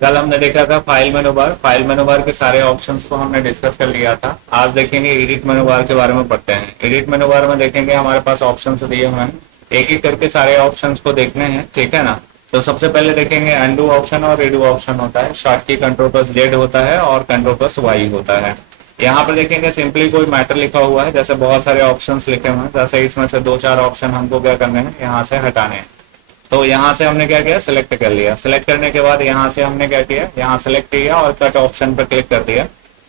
कल हमने देखा था फाइल मेनू बार के सारे ऑप्शंस को हमने डिस्कस कर लिया था। आज देखेंगे एडिट मेनू बार के बारे में पढ़ते हैं। एडिट मेनू बार में देखेंगे हमारे पास ऑप्शंस दिए हुए हैं, एक एक करके सारे ऑप्शंस को देखने हैं, ठीक है ना। तो सबसे पहले देखेंगे अनडू ऑप्शन और रीडू ऑप्शन होता है। शॉर्ट की कंट्रोल प्लस जेड होता है और कंट्रोल प्लस वाई होता है। यहाँ पर देखेंगे सिंपली कोई मैटर लिखा हुआ है, जैसे बहुत सारे ऑप्शंस लिखे हुए हैं, जैसे इसमें से दो चार ऑप्शन हमको क्या करने हैं, यहाँ से हटाने हैं। तो यहाँ से हमने क्या किया, सिलेक्ट कर लिया। सिलेक्ट करने के बाद यहाँ से हमने क्या किया, यहाँ सेलेक्ट किया और कट ऑप्शन पर क्लिक कर दिया।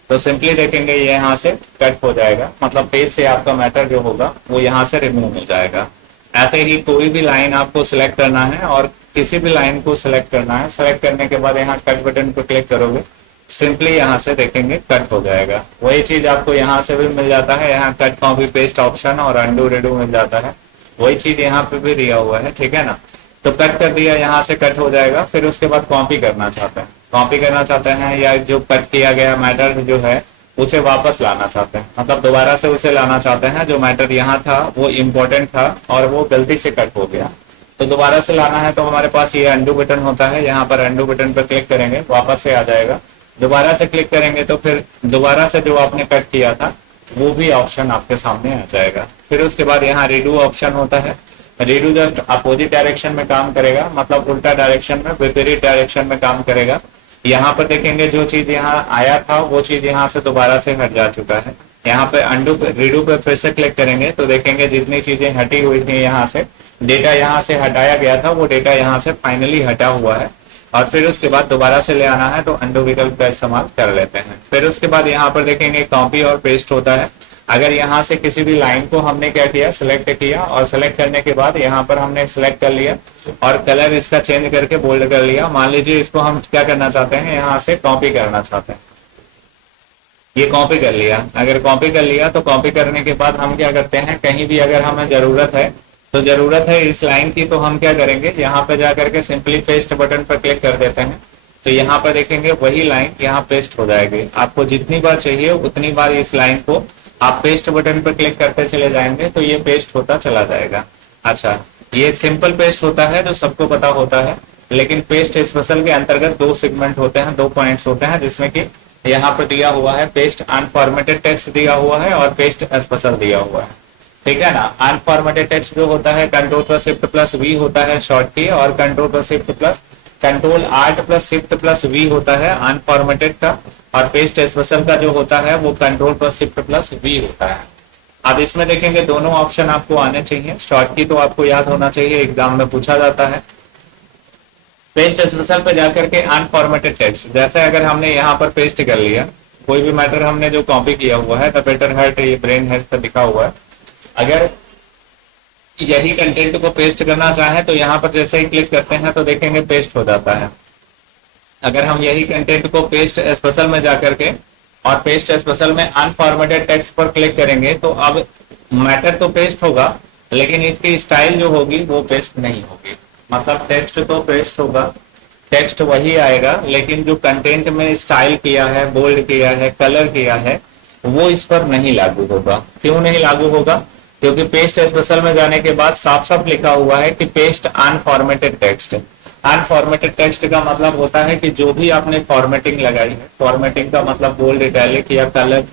तो सिंपली देखेंगे ये यहाँ से कट हो जाएगा, मतलब पेज से आपका मैटर जो होगा वो यहाँ से रिमूव हो जाएगा। ऐसे ही कोई भी लाइन आपको सिलेक्ट करना है और किसी भी लाइन को सिलेक्ट करना है, सिलेक्ट करने के बाद यहाँ कट बटन पर क्लिक करोगे, सिंपली यहाँ से देखेंगे कट हो जाएगा। वही चीज आपको यहाँ से भी मिल जाता है, यहाँ कट कॉपी पेस्ट ऑप्शन और अंडू रेडू मिल जाता है। वही चीज यहाँ पे भी दिया हुआ है, ठीक है ना। तो कट कर दिया, यहाँ से कट हो जाएगा। फिर उसके बाद कॉपी करना चाहते हैं, कॉपी करना चाहते हैं या जो कट किया गया मैटर जो है उसे वापस लाना चाहते हैं, मतलब दोबारा से उसे लाना चाहते हैं। जो मैटर यहाँ था वो इम्पोर्टेंट था और वो गलती से कट हो गया, तो दोबारा से लाना है तो हमारे पास ये अंडू बटन होता है। यहाँ पर अंडू बटन पर क्लिक करेंगे, वापस से आ जाएगा। दोबारा से क्लिक करेंगे तो फिर दोबारा से जो आपने कट किया था वो भी ऑप्शन आपके सामने आ जाएगा। फिर उसके बाद यहाँ रीडू ऑप्शन होता है। रीडू जस्ट अपोजिट डायरेक्शन में काम करेगा, मतलब उल्टा डायरेक्शन में, विपरीत डायरेक्शन में काम करेगा। यहाँ पर देखेंगे जो चीज यहाँ आया था वो चीज यहाँ से दोबारा से हट जा चुका है। यहाँ पे रीडू पे फिर से क्लिक करेंगे तो देखेंगे जितनी चीजें हटी हुई थी यहाँ से, डेटा यहाँ से हटाया गया था, वो डेटा यहाँ से फाइनली हटा हुआ है। और फिर उसके बाद दोबारा से ले आना है तो अंडू विकल्प का इस्तेमाल कर लेते हैं। फिर उसके बाद यहाँ पर देखेंगे कॉपी और पेस्ट होता है। अगर यहाँ से किसी भी लाइन को हमने क्या किया, सिलेक्ट किया और सिलेक्ट करने के बाद यहाँ पर हमने सिलेक्ट कर लिया और कलर इसका चेंज करके बोल्ड कर लिया। मान लीजिए इसको हम क्या करना चाहते हैं, यहाँ से कॉपी करना चाहते हैं, ये कॉपी कर लिया। अगर कॉपी कर लिया तो कॉपी करने के बाद हम क्या करते हैं, कहीं भी अगर हमें जरूरत है तो जरूरत है इस लाइन की, तो हम क्या करेंगे, यहाँ पे जाकर के सिंपली पेस्ट बटन पर क्लिक कर देते हैं। तो यहाँ पर देखेंगे वही लाइन यहाँ पेस्ट हो जाएगी। आपको जितनी बार चाहिए उतनी बार इस लाइन को आप पेस्ट बटन पर क्लिक करते चले जाएंगे तो ये पेस्ट होता चला जाएगा। अच्छा, ये सिंपल पेस्ट होता है जो सबको पता होता है, लेकिन पेस्ट स्पेशल के अंतर्गत दो सेगमेंट होते हैं, दो पॉइंट्स होते हैं, जिसमें कि यहाँ पर दिया हुआ है पेस्ट अनफॉर्मेटेड टेक्स्ट दिया हुआ है और पेस्ट स्पेशल दिया हुआ है, ठीक है ना। अनफॉर्मेटेड टेक्स्ट जो होता है control plus shift plus V होता है शॉर्ट की, और control plus shift plus control alt plus shift plus V होता है अनफॉर्मेटेड का, और पेस्ट स्पेशल का जो होता है वो control plus shift plus V होता है। अब इसमें देखेंगे दोनों ऑप्शन आपको आने चाहिए। शॉर्ट की तो आपको याद होना चाहिए, एग्जाम में पूछा जाता है। पेस्ट स्पेशल पे जाकर के अनफॉर्मेटेड टेक्स्ट, जैसे अगर हमने यहाँ पर पेस्ट कर लिया, कोई भी मैटर हमने जो कॉपी किया हुआ है, द पेटर हेड, ये ब्रेन हेड पर लिखा हुआ है, अगर यही कंटेंट को पेस्ट करना चाहें तो यहाँ पर जैसे ही क्लिक करते हैं तो देखेंगे पेस्ट हो जाता है। अगर हम यही कंटेंट को पेस्ट स्पेशल में जाकर के और पेस्ट स्पेशल में अनफॉर्मेटेड टेक्स्ट पर क्लिक करेंगे तो अब मैटर तो पेस्ट होगा, लेकिन इसकी स्टाइल जो होगी वो पेस्ट नहीं होगी। मतलब टेक्स्ट तो पेस्ट होगा, टेक्स्ट वही आएगा, लेकिन जो कंटेंट में स्टाइल किया है, बोल्ड किया है, कलर किया है, वो इस पर नहीं लागू होगा। क्यों नहीं लागू होगा? क्योंकि पेस्ट स्पेशल में जाने के बाद साफ साफ लिखा हुआ है कि paste unformatted text. Unformatted text का मतलब होता है कि जो भी आपने फॉर्मेटिंग लगाई है, फॉर्मेटिंग का मतलब बोल्ड, इटैलिक या कलर,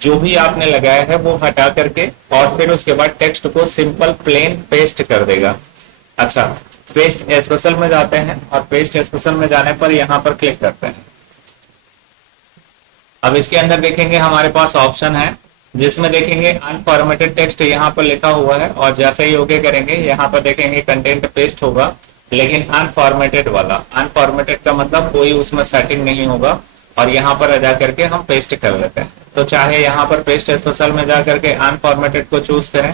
जो भी आपने लगाया है वो हटा करके और फिर उसके बाद टेक्स्ट को सिंपल प्लेन पेस्ट कर देगा। अच्छा, पेस्ट स्पेशल में जाते हैं और पेस्ट स्पेशल में जाने पर यहाँ पर क्लिक करते हैं। अब इसके अंदर देखेंगे हमारे पास ऑप्शन है जिसमें देखेंगे अनफॉर्मेटेड टेक्स्ट यहाँ पर लिखा हुआ है, और जैसे ही ओके करेंगे यहाँ पर देखेंगे कंटेंट पेस्ट होगा, लेकिन अनफॉर्मेटेड वाला। अनफॉर्मेटेड का मतलब कोई उसमें सेटिंग नहीं होगा, और यहाँ पर जा करके हम पेस्ट कर लेते हैं। तो चाहे यहाँ पर पेस्ट स्पेशल में जा करके अनफॉर्मेटेड को चूज करें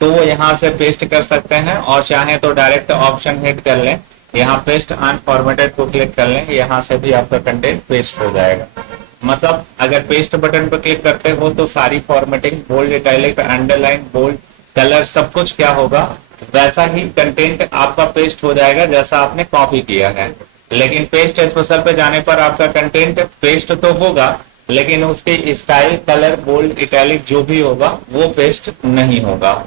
तो वो यहाँ से पेस्ट कर सकते हैं, और चाहे तो डायरेक्ट ऑप्शन हिट कर लें, यहाँ पेस्ट अनफॉर्मेटेड को क्लिक कर लें, यहाँ से भी आपका कंटेंट पेस्ट हो जाएगा। मतलब अगर पेस्ट बटन पर क्लिक करते हो तो सारी formatting, bold, italic, underline, bold, colour, सब कुछ क्या होगा, वैसा ही कंटेंट आपका पेस्ट हो जाएगा जैसा आपने कॉपी किया है। लेकिन पेस्ट स्पेशल पे जाने पर आपका कंटेंट पेस्ट तो होगा, लेकिन उसकी स्टाइल, कलर, बोल्ड, इटैलिक जो भी होगा वो पेस्ट नहीं होगा।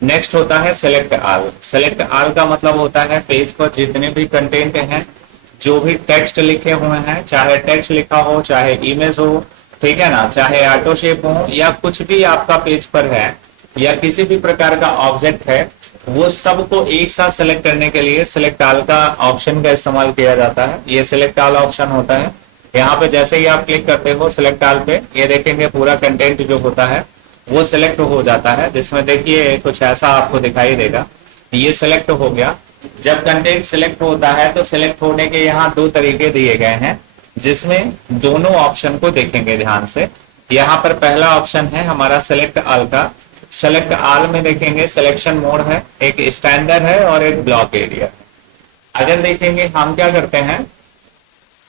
नेक्स्ट होता है सेलेक्ट ऑल। सेलेक्ट ऑल का मतलब होता है पेज पर जितने भी कंटेंट हैं जो भी टेक्स्ट लिखे हुए हैं, चाहे टेक्स्ट लिखा हो, चाहे इमेज हो, ठीक है ना, चाहे ऑटो शेप हो, या कुछ भी आपका पेज पर है या किसी भी प्रकार का ऑब्जेक्ट है, वो सबको एक साथ सेलेक्ट करने के लिए सिलेक्ट ऑल का ऑप्शन का इस्तेमाल किया जाता है। ये सिलेक्ट ऑल ऑप्शन होता है। यहाँ पे जैसे ही आप क्लिक करते हो सिलेक्ट ऑल पे, ये देखेंगे पूरा कंटेंट जो होता है वो सिलेक्ट हो जाता है, जिसमें देखिए कुछ ऐसा आपको दिखाई देगा। ये सिलेक्ट हो गया। जब कंटेंट सिलेक्ट होता है तो सिलेक्ट होने के यहाँ दो तरीके दिए गए हैं, जिसमें दोनों ऑप्शन को देखेंगे ध्यान से। यहाँ पर पहला ऑप्शन है हमारा सिलेक्ट ऑल का। सेलेक्ट ऑल में देखेंगे सिलेक्शन मोड है, एक स्टैंडर्ड है और एक ब्लॉक एरिया है। अगर देखेंगे हम क्या करते हैं,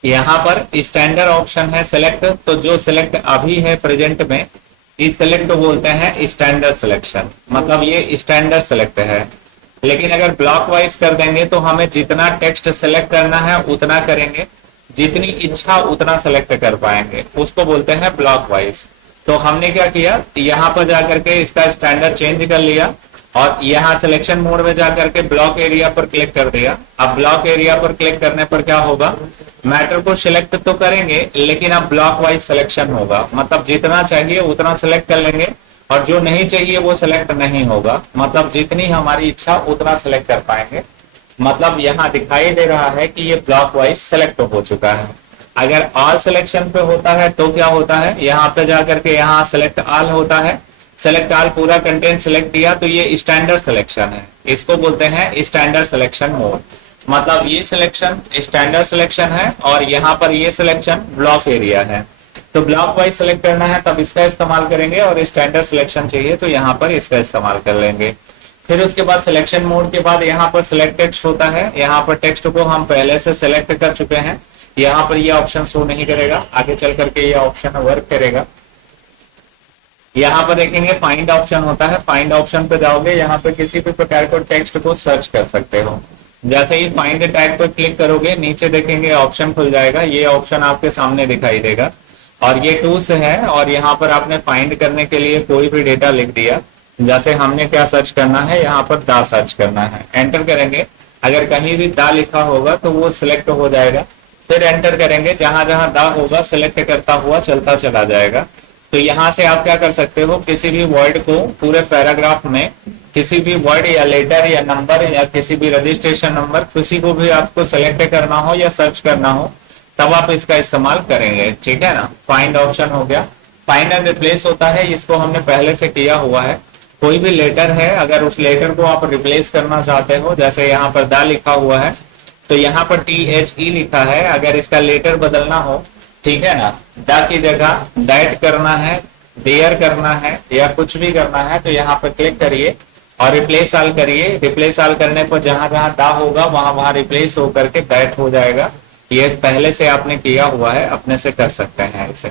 यहाँ पर स्टैंडर्ड ऑप्शन है सिलेक्ट, तो जो सिलेक्ट अभी है प्रेजेंट में, इस सिलेक्ट बोलते हैं स्टैंडर्ड सिलेक्शन, मतलब ये स्टैंडर्ड सिलेक्ट है। लेकिन अगर ब्लॉक वाइज कर देंगे तो हमें जितना टेक्स्ट सिलेक्ट करना है उतना करेंगे, जितनी इच्छा उतना सिलेक्ट कर पाएंगे, उसको बोलते हैं ब्लॉक वाइज। तो हमने क्या किया, यहाँ पर जाकर के इसका स्टैंडर्ड चेंज कर लिया और यहाँ सिलेक्शन मोड में जाकर के ब्लॉक एरिया पर क्लिक कर दिया। अब ब्लॉक एरिया पर क्लिक करने पर क्या होगा, मैटर को सिलेक्ट तो करेंगे लेकिन अब ब्लॉक वाइज सिलेक्शन होगा, मतलब जितना चाहिए उतना सिलेक्ट कर लेंगे और जो नहीं चाहिए वो सिलेक्ट नहीं होगा, मतलब जितनी हमारी इच्छा उतना सिलेक्ट कर पाएंगे। मतलब यहाँ दिखाई दे रहा है कि ये ब्लॉक वाइज सिलेक्ट हो चुका है। अगर ऑल सिलेक्शन पे होता है तो क्या होता है, यहाँ पे जाकर के यहाँ सिलेक्ट ऑल होता है, सिलेक्ट ऑल पूरा कंटेंट सिलेक्ट किया तो ये स्टैंडर्ड सिलेक्शन है, इसको बोलते हैं स्टैंडर्ड सिलेक्शन मोड। मतलब ये सिलेक्शन स्टैंडर्ड सिलेक्शन है और यहाँ पर ये सिलेक्शन ब्लॉक एरिया है। तो ब्लॉक वाइज सिलेक्ट करना है तब इसका इस्तेमाल करेंगे और स्टैंडर्ड सिलेक्शन चाहिए तो यहाँ पर इसका इस्तेमाल कर लेंगे। फिर उसके बाद सिलेक्शन मोड के बाद यहाँ पर सिलेक्ट टेक्स्ट होता है। यहाँ पर टेक्स्ट को हम पहले से सिलेक्ट कर चुके हैं, यहाँ पर ये ऑप्शन शो नहीं करेगा, आगे चल करके ये ऑप्शन वर्क करेगा। यहाँ पर देखेंगे फाइंड ऑप्शन होता है, फाइंड ऑप्शन पे जाओगे, यहाँ पे किसी भी प्रकार को टेक्स्ट को सर्च कर सकते हो। जैसे ही फाइंड टैग पर क्लिक करोगे नीचे देखेंगे ऑप्शन खुल जाएगा, ये ऑप्शन आपके सामने दिखाई देगा और ये टूल्स है और यहाँ पर आपने फाइंड करने के लिए कोई भी डेटा लिख दिया। जैसे हमने क्या सर्च करना है, यहाँ पर दा सर्च करना है, एंटर करेंगे। अगर कहीं भी दा लिखा होगा तो वो सिलेक्ट हो जाएगा, फिर एंटर करेंगे, जहां जहां दा होगा सिलेक्ट करता हुआ चलता चला जाएगा। तो यहाँ से आप क्या कर सकते हो, किसी भी वर्ड को पूरे पैराग्राफ में किसी भी वर्ड या लेटर या नंबर या किसी भी रजिस्ट्रेशन नंबर किसी को भी आपको सेलेक्ट करना हो या सर्च करना हो तब आप इसका इस्तेमाल करेंगे, ठीक है ना। फाइंड ऑप्शन हो गया। फाइंड एंड रिप्लेस होता है, इसको हमने पहले से किया हुआ है। कोई भी लेटर है, अगर उस लेटर को आप रिप्लेस करना चाहते हो, जैसे यहाँ पर दा लिखा हुआ है तो यहाँ पर THE लिखा है, अगर इसका लेटर बदलना हो, ठीक है ना, दा की जगह दैट करना है, देयर करना है या कुछ भी करना है तो यहाँ पर क्लिक करिए और रिप्लेस ऑल करिए। रिप्लेस ऑल करने पर जहां जहां दा होगा वहां वहां रिप्लेस होकर के दैट हो जाएगा। ये पहले से आपने किया हुआ है, अपने से कर सकते हैं इसे,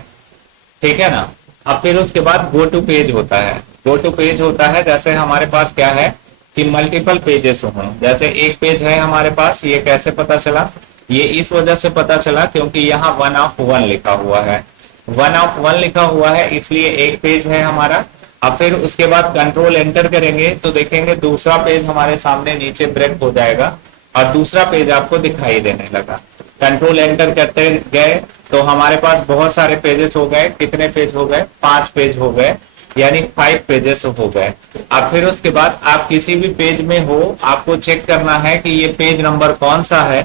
ठीक है ना। अब फिर उसके बाद गो टू पेज होता है। गो टू पेज होता है जैसे हमारे पास क्या है कि मल्टीपल पेजेस हों, जैसे एक पेज है हमारे पास, ये कैसे पता चला, ये इस वजह से पता चला क्योंकि यहाँ 1 of 1 लिखा हुआ है, 1 of 1 लिखा हुआ है इसलिए एक पेज है हमारा। अब फिर उसके बाद कंट्रोल एंटर करेंगे तो देखेंगे दूसरा पेज हमारे सामने नीचे ब्रेक हो जाएगा और दूसरा पेज आपको दिखाई देने लगा। कंट्रोल एंटर करते गए तो हमारे पास बहुत सारे पेजेस हो गए। कितने पेज हो गए, 5 पेज हो गए, यानी 5 पेजेस हो गए। अब फिर उसके बाद आप किसी भी पेज में हो, आपको चेक करना है कि ये पेज नंबर कौन सा है,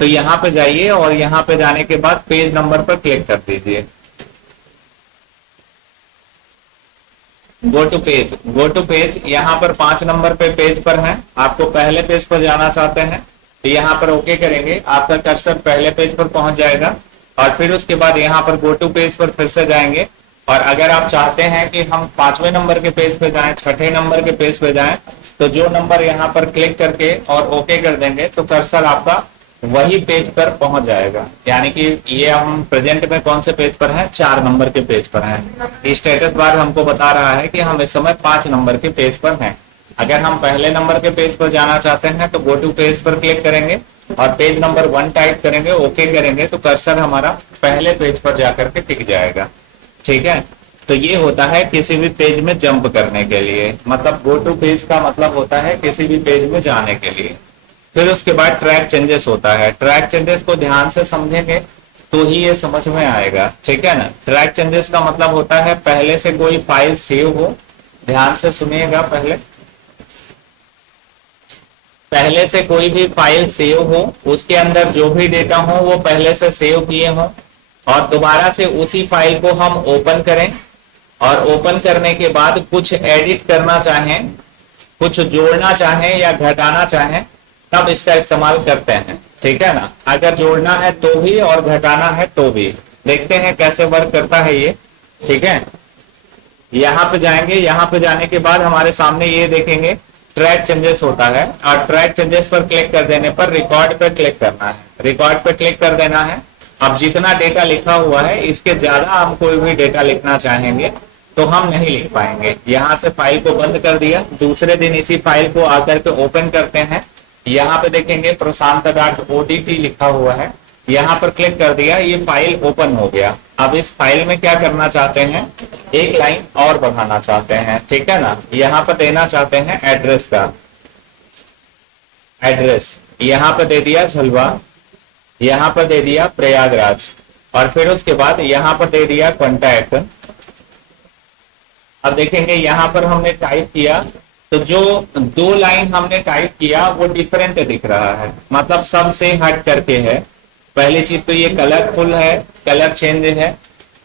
तो यहाँ पे जाइए और यहाँ पे जाने के बाद पेज नंबर पर क्लिक कर दीजिए। Go to page, go to page यहाँ पर 5 नंबर पे पेज पर है, आपको पहले पेज पर जाना चाहते हैं तो यहाँ पर ओके करेंगे, आपका कर्सर पहले पेज पर पहुंच जाएगा और फिर उसके बाद यहाँ पर गो टू पेज पर फिर से जाएंगे। और अगर आप चाहते हैं कि हम 5वें नंबर के पेज पे जाएं, 6ठे नंबर के पेज पे जाएं, तो जो नंबर यहाँ पर क्लिक करके और ओके कर देंगे तो कर्सर आपका वही पेज पर पहुंच जाएगा। यानी कि ये हम प्रेजेंट में कौन से पेज पर हैं, 4 नंबर के पेज पर हैं। स्टेटस बार हमको बता रहा है कि हम इस समय 5 नंबर के पेज पर हैं। अगर हम पहले नंबर के पेज पर जाना चाहते हैं तो गो टू पेज पर क्लिक करेंगे और पेज नंबर 1 टाइप करेंगे, ओके करेंगे तो कर्सर हमारा पहले पेज पर जाकर के टिक जाएगा, ठीक है। तो ये होता है किसी भी पेज में जंप करने के लिए, मतलब गो टू पेज का मतलब होता है किसी भी पेज में जाने के लिए। फिर उसके बाद ट्रैक चेंजेस होता है। ट्रैक चेंजेस को ध्यान से समझेंगे तो ही ये समझ में आएगा, ठीक है ना। ट्रैक चेंजेस का मतलब होता है पहले से कोई फाइल सेव हो, ध्यान से सुनिएगा, पहले से कोई भी फाइल सेव हो, उसके अंदर जो भी डेटा हो वो पहले से सेव किए हो, और दोबारा से उसी फाइल को हम ओपन करें, और ओपन करने के बाद कुछ एडिट करना चाहें, कुछ जोड़ना चाहें या घटाना चाहें, तब इसका इस्तेमाल करते हैं, ठीक है ना। अगर जोड़ना है तो भी और घटाना है तो भी। देखते हैं कैसे वर्क करता है ये, ठीक है। यहाँ पे जाएंगे, यहाँ पे जाने के बाद हमारे सामने ये देखेंगे ट्रैक चेंजेस होता है, और ट्रैक चेंजेस पर क्लिक कर देने पर रिकॉर्ड पर क्लिक करना है, रिकॉर्ड पर क्लिक कर देना है। अब जितना डेटा लिखा हुआ है इसके ज्यादा हम कोई भी डेटा लिखना चाहेंगे तो हम नहीं लिख पाएंगे। यहाँ से फाइल को बंद कर दिया, दूसरे दिन इसी फाइल को आकर के ओपन करते हैं। यहाँ पे देखेंगे प्रशांत.odt लिखा हुआ है, यहाँ पर क्लिक कर दिया, ये फाइल ओपन हो गया। अब इस फाइल में क्या करना चाहते हैं, एक लाइन और बढ़ाना चाहते हैं, ठीक है ना। यहाँ पर देना चाहते हैं एड्रेस का, एड्रेस यहाँ पर दे दिया झलवा, यहाँ पर दे दिया प्रयागराज, और फिर उसके बाद यहाँ पर दे दिया कॉन्टैक्ट। अब देखेंगे यहाँ पर हमने टाइप किया तो जो 2 लाइन हमने टाइप किया वो डिफरेंट दिख रहा है, मतलब सबसे हट करके है। पहली चीज तो ये कलरफुल है, कलर चेंज है,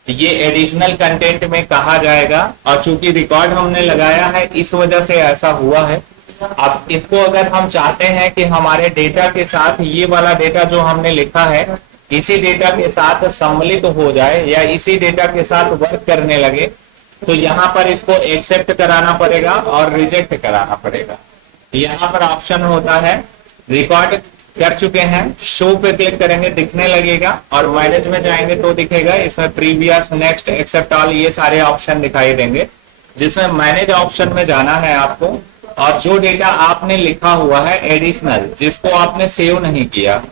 ये एडिशनल कंटेंट में कहा जाएगा, और चूंकि रिकॉर्ड हमने लगाया है इस वजह से ऐसा हुआ है। अब इसको अगर हम चाहते हैं कि हमारे डेटा के साथ ये वाला डेटा जो हमने लिखा है इसी डेटा के साथ सम्मिलित हो जाए या इसी डेटा के साथ वर्क करने लगे, तो यहाँ पर इसको एक्सेप्ट कराना पड़ेगा और रिजेक्ट कराना पड़ेगा। यहाँ पर ऑप्शन होता है, रिकॉर्ड कर चुके हैं, शो पे क्लिक करेंगे दिखने लगेगा, और मैनेज में जाएंगे तो दिखेगा, इसमें प्रीवियस, नेक्स्ट, एक्सेप्ट ऑल ये सारे ऑप्शन दिखाई देंगे। जिसमें मैनेज ऑप्शन में जाना है आपको, और जो डेटा आपने लिखा हुआ है एडिशनल, जिसको आपने सेव नहीं किया,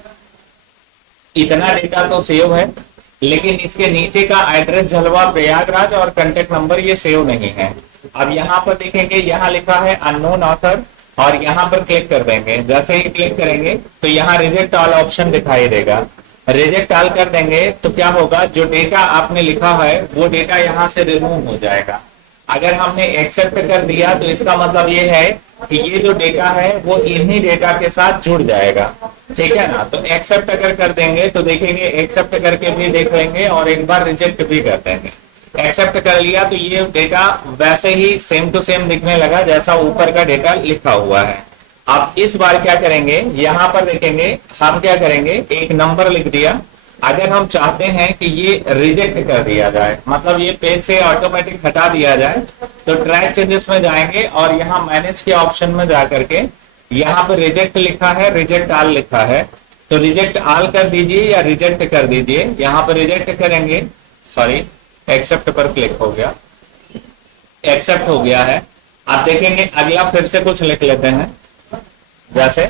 इतना डेटा तो सेव है लेकिन इसके नीचे का एड्रेस झलवा प्रयागराज और कांटेक्ट नंबर ये सेव नहीं है। अब यहाँ पर देखेंगे, यहाँ लिखा है अननोन ऑथर, और यहाँ पर क्लिक कर देंगे। जैसे ही क्लिक करेंगे तो यहाँ रिजेक्ट ऑल ऑप्शन दिखाई देगा, रिजेक्ट ऑल कर देंगे तो क्या होगा, जो डेटा आपने लिखा है वो डेटा यहाँ से रिमूव हो जाएगा। अगर हमने एक्सेप्ट कर दिया तो इसका मतलब ये है कि ये जो डेटा है वो इन्हीं डेटा के साथ जुड़ जाएगा, ठीक है ना। तो एक्सेप्ट अगर कर देंगे तो देखेंगे, एक्सेप्ट करके भी देख लेंगे और एक बार रिजेक्ट भी कर देंगे। एक्सेप्ट कर लिया तो ये डेटा वैसे ही सेम टू सेम दिखने लगा जैसा ऊपर का डेटा लिखा हुआ है। अब इस बार क्या करेंगे, यहाँ पर देखेंगे हम क्या करेंगे, एक नंबर लिख दिया। अगर हम चाहते हैं कि ये रिजेक्ट कर दिया जाए, मतलब ये पेज से ऑटोमेटिक हटा दिया जाए, तो ट्रैक चेंजेस में जाएंगे और यहाँ मैनेज के ऑप्शन में जाकर के यहाँ पर रिजेक्ट लिखा है, रिजेक्ट ऑल लिखा है, तो रिजेक्ट ऑल कर दीजिए या रिजेक्ट कर दीजिए। यहाँ पर रिजेक्ट करेंगे, सॉरी एक्सेप्ट पर क्लिक हो गया, एक्सेप्ट हो गया है। आप देखेंगे अगला फिर से कुछ लिख लेते हैं, जैसे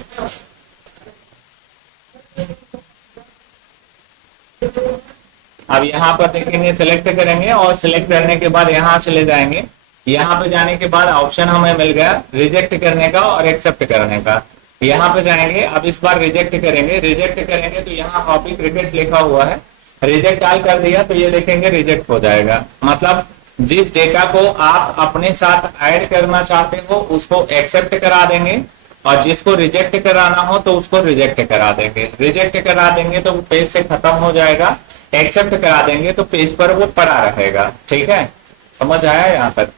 अब यहाँ पर देखेंगे, सिलेक्ट करेंगे और सिलेक्ट करने के बाद यहाँ चले जाएंगे। यहाँ पे जाने के बाद ऑप्शन हमें मिल गया रिजेक्ट करने का और एक्सेप्ट करने का। यहाँ पे जाएंगे, अब इस बार रिजेक्ट करेंगे, रिजेक्ट करेंगे तो यहाँ हॉबी क्रिकेट लिखा हुआ है, रिजेक्ट ऑल कर दिया तो ये देखेंगे रिजेक्ट हो जाएगा। मतलब जिस डेटा को आप अपने साथ ऐड करना चाहते हो उसको एक्सेप्ट करा देंगे, और जिसको रिजेक्ट कराना हो तो उसको रिजेक्ट करा देंगे। रिजेक्ट करा देंगे तो पेज से खत्म हो जाएगा, एक्सेप्ट करा देंगे तो पेज पर वो पड़ा रहेगा, ठीक है। समझ आया यहाँ तक,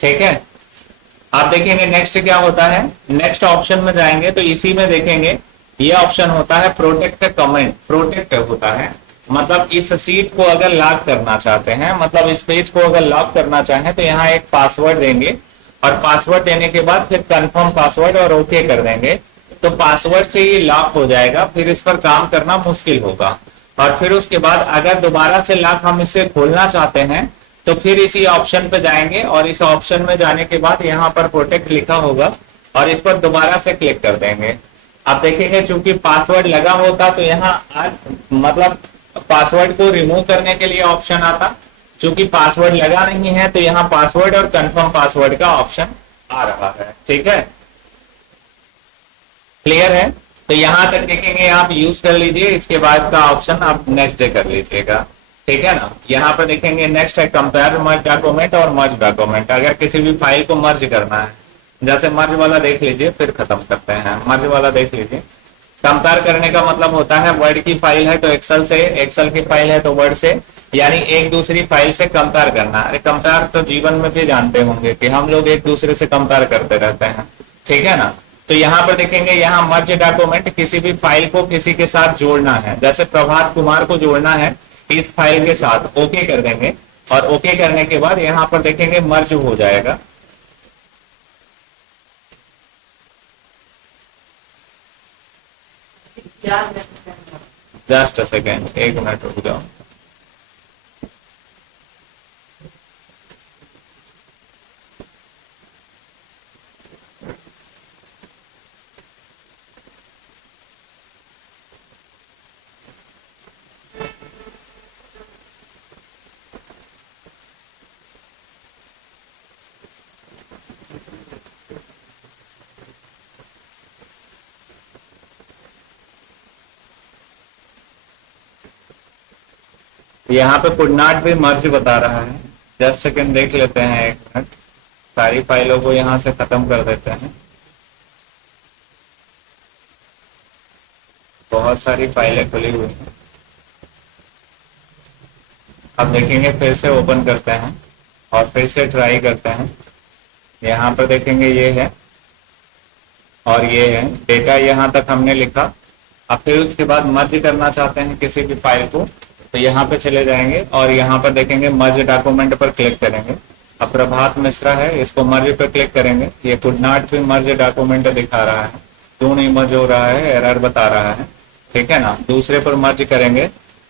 ठीक है। आप देखेंगे नेक्स्ट क्या होता है, नेक्स्ट ऑप्शन में जाएंगे तो इसी में देखेंगे ये ऑप्शन होता है प्रोटेक्ट कमेंट। प्रोटेक्ट होता है मतलब इस सीट को अगर लॉक करना चाहते हैं, मतलब इस पेज को अगर लॉक करना चाहें तो यहाँ एक पासवर्ड देंगे, और पासवर्ड देने के बाद फिर कंफर्म पासवर्ड और ओके कर देंगे, तो पासवर्ड से ये लॉक हो जाएगा, फिर इस पर काम करना मुश्किल होगा। और फिर उसके बाद अगर दोबारा से लॉक हम इसे खोलना चाहते हैं तो फिर इसी ऑप्शन पे जाएंगे, और इस ऑप्शन में जाने के बाद यहाँ पर प्रोटेक्ट लिखा होगा और इस पर दोबारा से क्लिक कर देंगे। आप देखेंगे चूंकि पासवर्ड लगा होता तो यहाँ मतलब पासवर्ड को रिमूव करने के लिए ऑप्शन आता, चूंकि पासवर्ड लगा नहीं है तो यहाँ पासवर्ड और कंफर्म पासवर्ड का ऑप्शन आ रहा है, ठीक है। क्लियर है। तो यहाँ तक देखेंगे आप यूज कर लीजिए, इसके बाद का ऑप्शन आप नेक्स्ट डे कर लीजिएगा, ठीक है ना। यहाँ पर देखेंगे नेक्स्ट है कंपेयर मर्ज डॉक्यूमेंट और मर्ज डॉक्यूमेंट। अगर किसी भी फाइल को मर्ज करना है, जैसे मर्ज वाला देख लीजिए, फिर खत्म करते हैं। मर्ज वाला देख लीजिए, कंपेयर करने का मतलब होता है वर्ड की फाइल है तो एक्सेल से, एक्सेल की फाइल है तो वर्ड से, यानी एक दूसरी फाइल से कंपेयर करना। अरे कंपेयर तो जीवन में भी जानते होंगे कि हम लोग एक दूसरे से कंपेयर करते रहते हैं, ठीक है ना। तो यहाँ पर देखेंगे, यहाँ मर्ज डॉक्यूमेंट किसी भी फाइल को किसी के साथ जोड़ना है, जैसे प्रभात कुमार को जोड़ना है इस फाइल के साथ, ओके कर देंगे और ओके करने के बाद यहाँ पर देखेंगे मर्ज हो जाएगा। जस्ट अ सेकेंड, 1 मिनट रुक जाओ। यहाँ पे कुड नॉट भी मर्ज बता रहा है, जस्ट सेकेंड देख लेते हैं, 1 मिनट। सारी फाइलों को यहाँ से खत्म कर देते हैं, बहुत सारी फाइलें खुली हुई हैं। अब देखेंगे, फिर से ओपन करते हैं और फिर से ट्राई करते हैं। यहाँ पर देखेंगे ये है और ये है, डेटा यहाँ तक हमने लिखा। अब फिर उसके बाद मर्ज करना चाहते हैं किसी भी फाइल को, तो यहाँ पे चले जाएंगे और यहाँ पर देखेंगे मर्ज डॉक्यूमेंट पर क्लिक करेंगे। अब प्रभात मिश्रा है, इसको मर्ज पर क्लिक करेंगे। ये कुड नॉट भी मर्ज डॉक्यूमेंट दिखा रहा है, क्यों नहीं मर्ज हो रहा है, एरर बता रहा है, ठीक है ना। दूसरे पर मर्ज करेंगे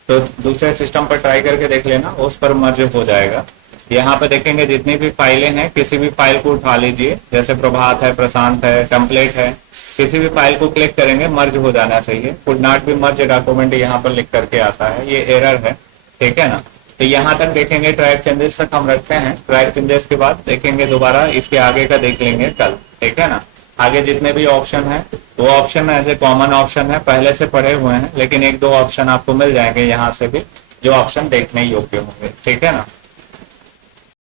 तो दूसरे सिस्टम पर ट्राई करके देख लेना, उस पर मर्ज हो जाएगा। यहाँ पे देखेंगे जितनी भी फाइलें हैं, किसी भी फाइल को उठा लीजिए, जैसे प्रभात है, प्रशांत है, टेम्पलेट है, किसी भी फाइल को क्लिक करेंगे मर्ज हो जाना चाहिए। कुड नॉट भी मर्ज डॉक्यूमेंट यहाँ पर लिख करके आता है, ये एरर है, ठीक है ना। तो यहाँ तक देखेंगे, ट्रैक चेंजेस तक हम रखते हैं। ट्रैक चेंजेस के बाद देखेंगे दोबारा, इसके आगे का देख लेंगे कल, ठीक है ना। आगे जितने भी ऑप्शन है वो option as a common option है, पहले से पढ़े हुए हैं, लेकिन 1-2 ऑप्शन आपको मिल जाएंगे यहाँ से भी जो ऑप्शन देखने योग्य होंगे, ठीक है ना।